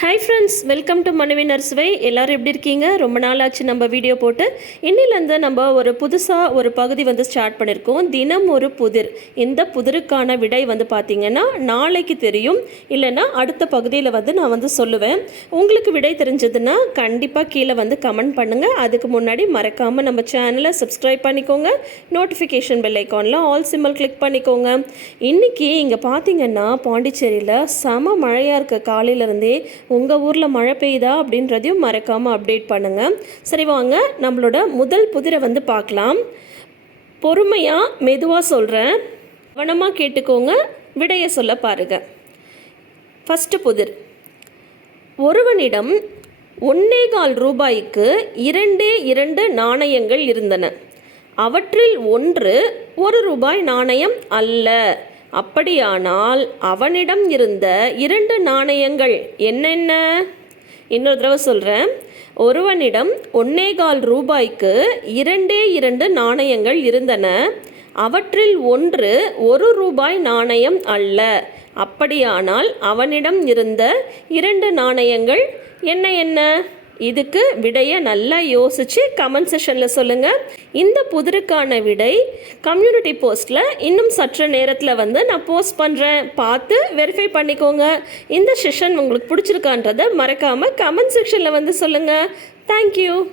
Hi friends welcome to மனுவினர் நர்ஸ்வை எல்லோரும் எப்படி இருக்கீங்க? ரொம்ப நாள் ஆச்சு நம்ம வீடியோ போட்டு. இன்னிலேருந்து நம்ம ஒரு புதுசாக ஒரு பகுதி வந்து ஸ்டார்ட் பண்ணியிருக்கோம் தினம் ஒரு புதிர். இந்த புதிருக்கான விடை வந்து பார்த்திங்கன்னா நாளைக்கு தெரியும். இல்லைன்னா அடுத்த பகுதியில் வந்து நான் வந்து சொல்லுவேன். உங்களுக்கு விடை தெரிஞ்சதுன்னா கண்டிப்பாக கீழே வந்து கமெண்ட் பண்ணுங்கள் அதுக்கு முன்னாடி மறக்காமல் நம்ம சேனலை சப்ஸ்கிரைப் பண்ணிக்கோங்க. நோட்டிஃபிகேஷன் பெல் ஐக்கானில் ஆல் சிம்பிள் கிளிக் பண்ணிக்கோங்க. இன்றைக்கி இங்கே பார்த்தீங்கன்னா பாண்டிச்சேரியில் செம மழையாக இருக்க காலையிலேருந்தே உங்கள் ஊரில் மழை பெய்யுதா அப்படின்றதையும் மறக்காமல் அப்டேட் பண்ணுங்கள் சரி வாங்க. நம்மளோட முதல் புதிரை வந்து பார்க்கலாம். பொறுமையாக மெதுவாக சொல்கிறேன் கவனமாக கேட்டுக்கோங்க. விடையை சொல்ல பாருங்கள் ஃபஸ்ட்டு புதிர். ஒருவனிடம் ஒன்னே கால் ரூபாய்க்கு இரண்டே இரண்டு நாணயங்கள் இருந்தன. அவற்றில் ஒன்று ஒரு ரூபாய் நாணயம் அல்ல. அப்படியானால் அவனிடம் இருந்த இரண்டு நாணயங்கள் என்னென்ன? இன்னொரு தடவை சொல்கிறேன் ஒருவனிடம் ஒன்னே கால் ரூபாய்க்கு இரண்டே இரண்டு நாணயங்கள் இருந்தன. அவற்றில் ஒன்று ஒரு ரூபாய் நாணயம் அல்ல. அப்படியானால் அவனிடம் இருந்த இரண்டு நாணயங்கள் என்ன என்ன? இதுக்கு விடையை நல்லா யோசித்து கமெண்ட் செஷனில் சொல்லுங்கள் இந்த புதிருக்கான விடை கம்யூனிட்டி போஸ்ட்டில் இன்னும் சற்று நேரத்தில் வந்து நான் போஸ்ட் பண்ணுறேன் பார்த்து வெரிஃபை பண்ணிக்கோங்க. இந்த செஷன் உங்களுக்கு பிடிச்சிருக்கான்றதை மறக்காமல் கமெண்ட் செக்ஷனில் வந்து சொல்லுங்கள் தேங்க்யூ